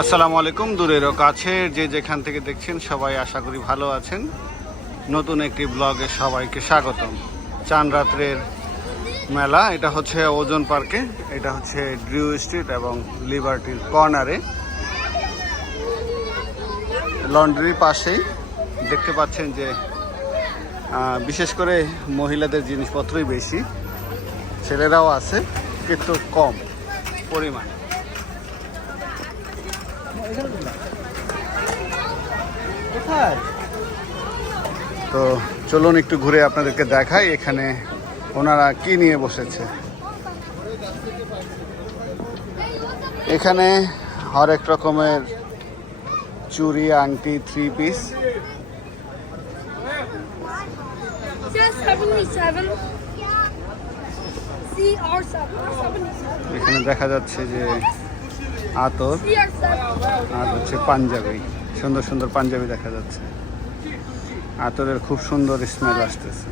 আসসালামু আলাইকুম দূরেরও কাছের যে যেখান থেকে দেখছেন সবাই আশা করি ভালো আছেন। নতুন একটি ব্লগে সবাইকে স্বাগতম। চান রাত্রের মেলা, এটা হচ্ছে ওজন পার্কে, এটা হচ্ছে ড্রিউ স্ট্রিট এবং লিবার্টির কর্নারে লন্ড্রির পাশেই দেখতে পাচ্ছেন যে বিশেষ করে মহিলাদের জিনিসপত্রই বেশি, ছেলেরাও আছে, কিন্তু কম পরিমাণ। তো চলুন একটু ঘুরে আপনাদেরকে দেখাই এখানে ওনারা কি নিয়ে বসেছে এখানে হরেক রকমের চুরি আংটি থ্রি পিস Just 77. CR7. 77. এখানে দেখা যাচ্ছে যে আতর, আর হচ্ছে পাঞ্জাবি, সুন্দর সুন্দর পাঞ্জাবি দেখা যাচ্ছে। আতরের খুব সুন্দর স্মেল আসতেছে।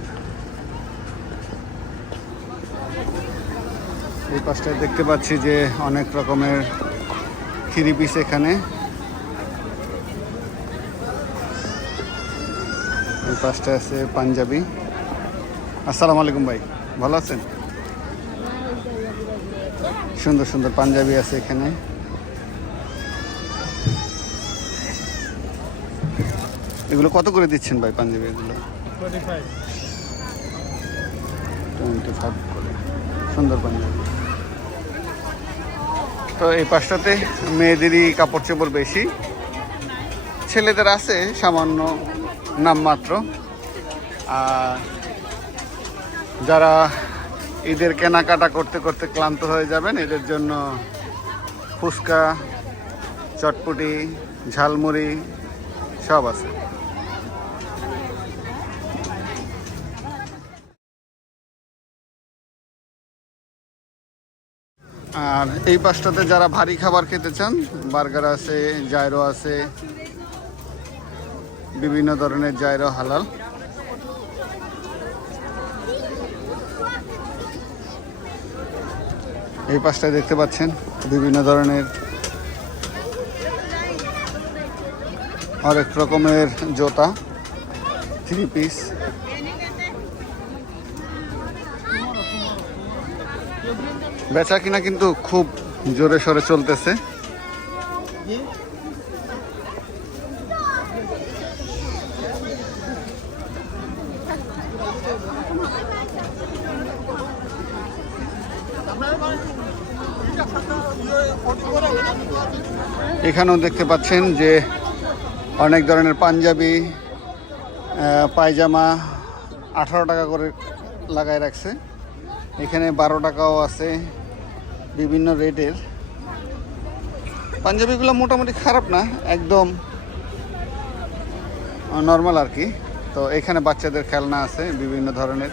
এই পাশটায় দেখতে পাচ্ছি যে অনেক রকমের থ্রি পিস এখানে। এই পাশটা আছে পাঞ্জাবি। আসসালামু আলাইকুম ভাই, ভালো আছেন? সুন্দর সুন্দর পাঞ্জাবি আছে এখানে। এগুলো কত করে দিচ্ছেন ভাই পাঞ্জাবি এগুলো? টোয়েন্টি ফাইভ করে। সুন্দর পাঞ্জাবি। তো এই পাশটাতে মেয়েদেরই কাপড় চোপড় বেশি। ছেলেদের আছে সামান্য নামমাত্র আর যারা ঈদের কেনাকাটা করতে করতে ক্লান্ত হয়ে যাবেন, এদের জন্য ফুচকা, চটপটি, ঝালমুড়ি সব আছে। আর এই পাশটাতে যারা ভারী খাবার খেতে চান, বার্গার আছে, জায়রো আছে, বিভিন্ন ধরনের জায়রো হালাল। এই পাশটায় দেখতে পাচ্ছেন বিভিন্ন ধরনের অনেক রকমের জোতা থ্রি পিস বেচা কিনা কিন্তু খুব জোরে সোরে চলতেছে। এখানেও দেখতে পাচ্ছেন যে অনেক ধরনের পাঞ্জাবি পায়জামা আঠারো টাকা করে লাগায় রাখছে। এখানে বারো টাকাও আছে। বিভিন্ন রেটের। পাঞ্জাবিগুলো মোটামুটি খারাপ না, একদম নর্মাল আর কি। তো এখানে বাচ্চাদের খেলনা আছে বিভিন্ন ধরনের।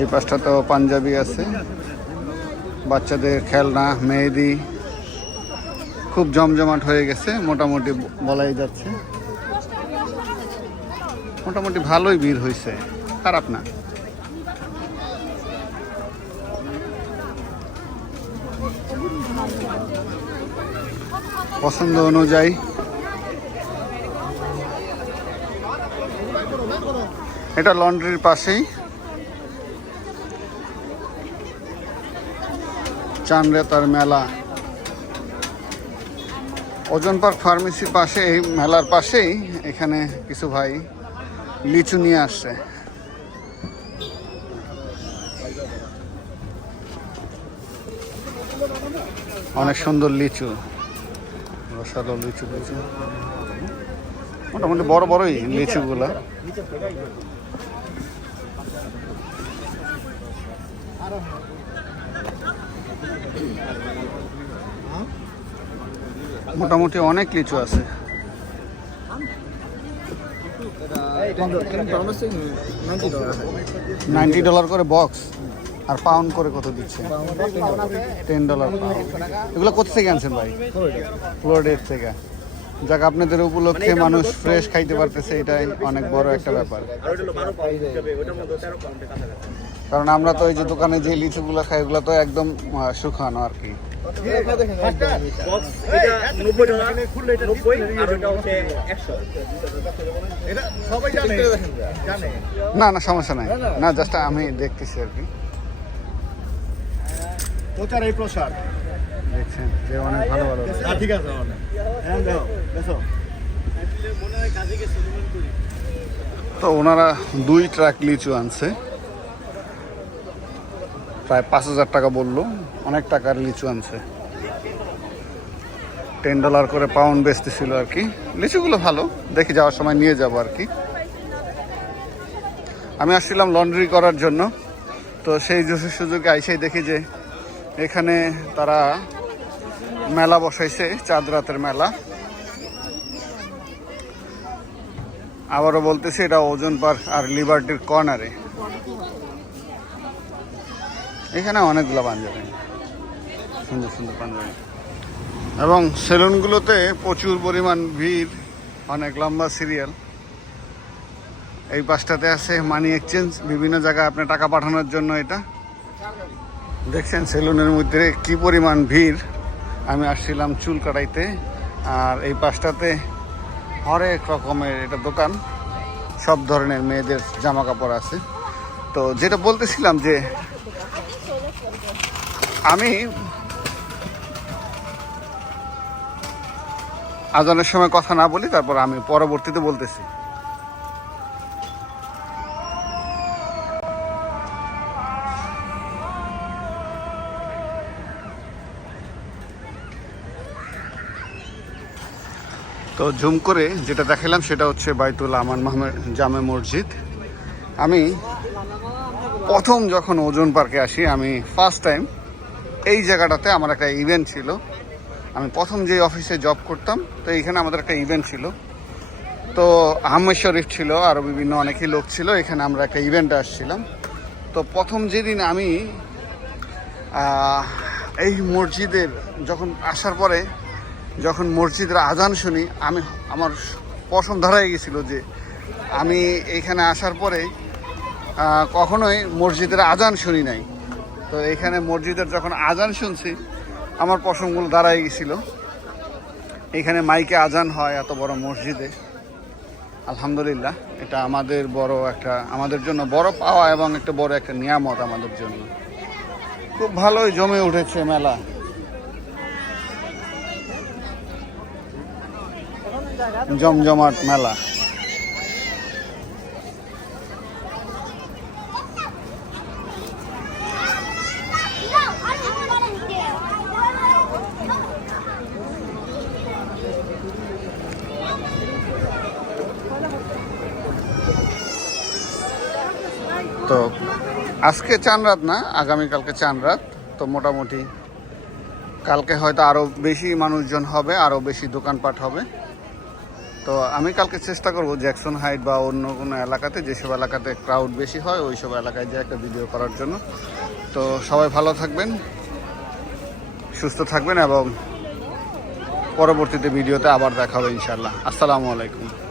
এই পাশটা তো পাঞ্জাবি আছে। বাচ্চাদের খেলনা, মেহেদি, খুব জমজমাট হয়ে গেছে, মোটামুটি বলাই যাচ্ছে। মোটামুটি ভালোই ভিড় হয়েছে খারাপ না। পছন্দ অনুযায়ী। এটা লন্ড্রির পাশেই। চানরেতার মেলা। ওজন পার্ক ফার্মেসির পাশে, এই মেলার পাশেই এখানে কিছু ভাই লিচু নিয়ে আসছে। অনেক সুন্দর লিচু। রসালো লিচু লিচু। মোটামুটি বড় বড়ই লিচুগুলা। মোটামুটি অনেক লিচু আছে। নাইনটি ডলার করে বক্স আর পাউন্ড করে কত দিচ্ছে? টেন ডলার এগুলো কোথা থেকে আনছেন ভাই? ফ্লোরিডের থেকে। যাক, আপনাদের উপলক্ষে মানুষ ফ্রেশ খাইতে পারতেছে, এটাই অনেক বড় একটা ব্যাপার। কারণ আমরা তো এই যে দোকানে যে লিচুগুলো খাই এগুলো তো একদম শুকানো আর কি। না না সমস্যা নাই। না জাস্ট আমি দেখতেছি আর কি। প্রচার এই প্রসার। দেখছেন যে অনেক ভালো ভালো হ্যাঁ ঠিক আছে হ্যাঁ দেখো দেখো। তো ওনারা দুই ট্রাক লিচু আনছে। প্রায় পাঁচ হাজার টাকা বলল। অনেক টাকার লিচু আনছে। টেন ডলার করে পাউন্ড বেচতেছিল আর কি। লিচুগুলো ভালো, দেখি যাওয়ার সময় নিয়ে যাব আর কি। আমি আসছিলাম লন্ড্রি করার জন্য। তো সেই সুযোগে আইসেই দেখি যে এখানে তারা মেলা বসাইছে, চাঁদ রাতের মেলা। আবারও বলতেছি এটা ওজন পার্ক আর লিবার্টির কর্নারে এখানে অনেকগুলো পাঞ্জাবি। সুন্দর সুন্দর পাঞ্জাবি। এবং সেলুনগুলোতে প্রচুর পরিমাণ ভিড়, অনেক লম্বা সিরিয়াল। এই পাশটাতে আছে মানি এক্সচেঞ্জ, বিভিন্ন জায়গায় আপনি টাকা পাঠানোর জন্য এটা। দেখছেন সেলুনের মধ্যে কি পরিমাণ ভিড়। আমি আসছিলাম চুল কাটাইতে, আর এই পাশটাতে হরেক রকমের এটা দোকান। সব ধরনের মেয়েদের জামা কাপড় আছে। তো যেটা বলতেছিলাম যে আমি আজানের সময় কথা না বলি, তারপর আমি পরবর্তীতে বলতেছি। তো ঝুম করে যেটা দেখালাম সেটা হচ্ছে বাইতুল আমান মাহমেদ জামে মসজিদ। আমি প্রথম যখন ওজন পার্কে আসি, আমি ফার্স্ট টাইম এই জায়গাটাতে আমার একটা ইভেন্ট ছিল। আমি প্রথম যে অফিসে জব করতাম, তো এইখানে আমাদের একটা ইভেন্ট ছিল। তো আহমেদ শরীফ ছিল আরও বিভিন্ন অনেকেই লোক ছিল, এখানে আমরা একটা ইভেন্টে আসছিলাম। তো প্রথম যেদিন আমি এই মসজিদের যখন আসার পরে, যখন মসজিদের আজান শুনি, আমি আমার পশম ধরাই গেছিল যে আমি এখানে আসার পরে কখনোই মসজিদের আজান শুনি নাই। তো এখানে মসজিদের যখন আজান শুনছি, আমার পশমগুলো দাঁড়াই গেছিল। এখানে মাইকে আজান হয় এত বড় মসজিদে। আলহামদুলিল্লাহ, এটা আমাদের বড় একটা, আমাদের জন্য বড় পাওয়া এবং একটা বড় একটা নিয়ামত আমাদের জন্য। খুব ভালোই জমে উঠেছে মেলা। জমজমাট মেলা। আজকে চান রাত না, আগামীকালকে চান রাত। তো মোটামুটি কালকে হয়তো আরও বেশি মানুষজন হবে আরও বেশি দোকানপাট হবে। তো আমি কালকে চেষ্টা করব জ্যাকসন হাইট বা অন্য কোনো এলাকাতে, যেসব এলাকাতে ক্রাউড বেশি হয় ওই সব এলাকায় যে একটা ভিডিও করার জন্য। তো সবাই ভালো থাকবেন, সুস্থ থাকবেন এবং পরবর্তীতে ভিডিওতে আবার দেখা হবে ইনশাল্লাহ আসসালামু আলাইকুম।